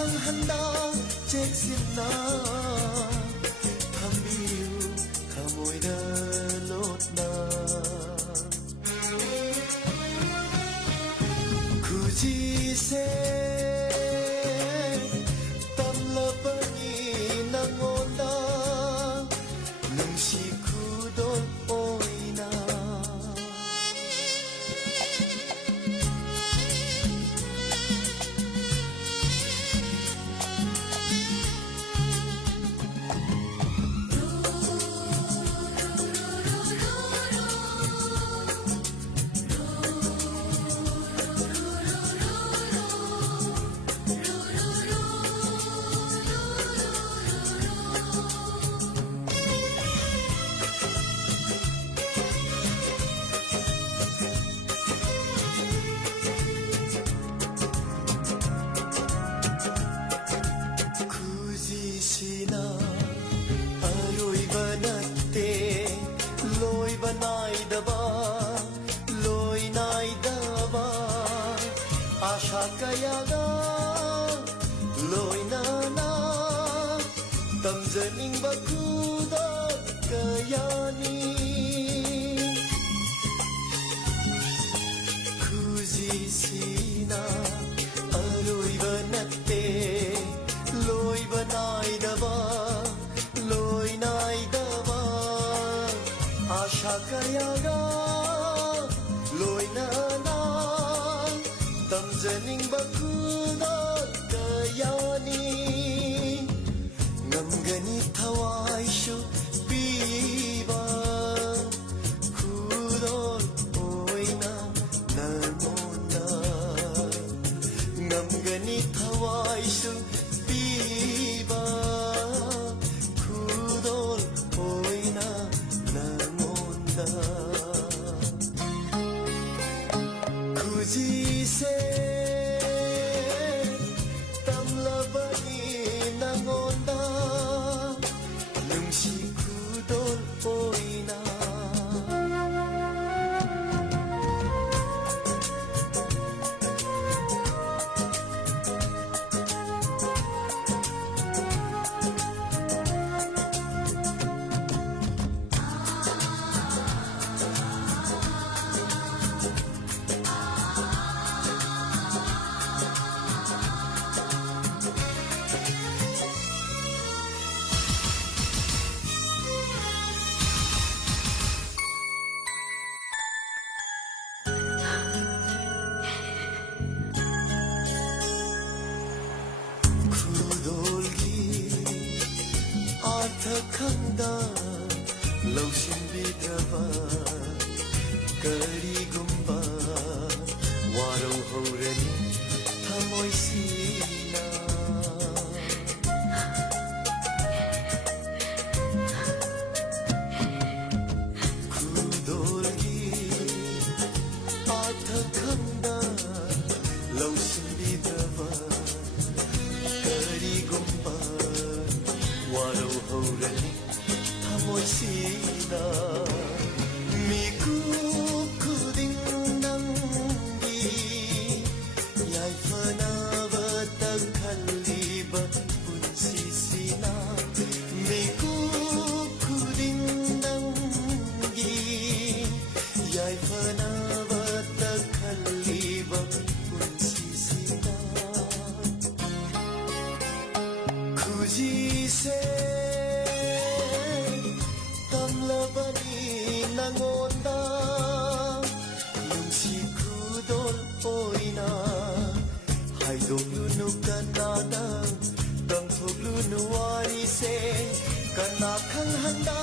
kang handa Cheksin na Thamiyu Thamoida lot na Kuji se Tamlapani nangonda Nungsi kudol oina Asha kayaga loina na tamjaning bakuda kayani kuji sina aroi banatte loi banai daba loi nai daba Asha kayaga loina na Tamjaning bakuda kayani Ngamgani thawai shu piba Kudol oina narmona Ngamgani thawai shu piba Kudol oina narmona Kuji se tamlabani nangonda nungsi kudol oina Khanda Laushin bidraba Karigumba Waro horani Thamoy sina Kudolgi Atha khanda Laushin bidraba Karigumba Waro horani Thamoy sina Miku kuding nanggi Yaifana batag khaliba punsi sina Miku kuding nanggi Yaifana batag khaliba punsi sina Kuji se Tamlabani nangonda Nungsi kudol oina Haidoglu kanada Tamthoglu nuwari se Kanakang handa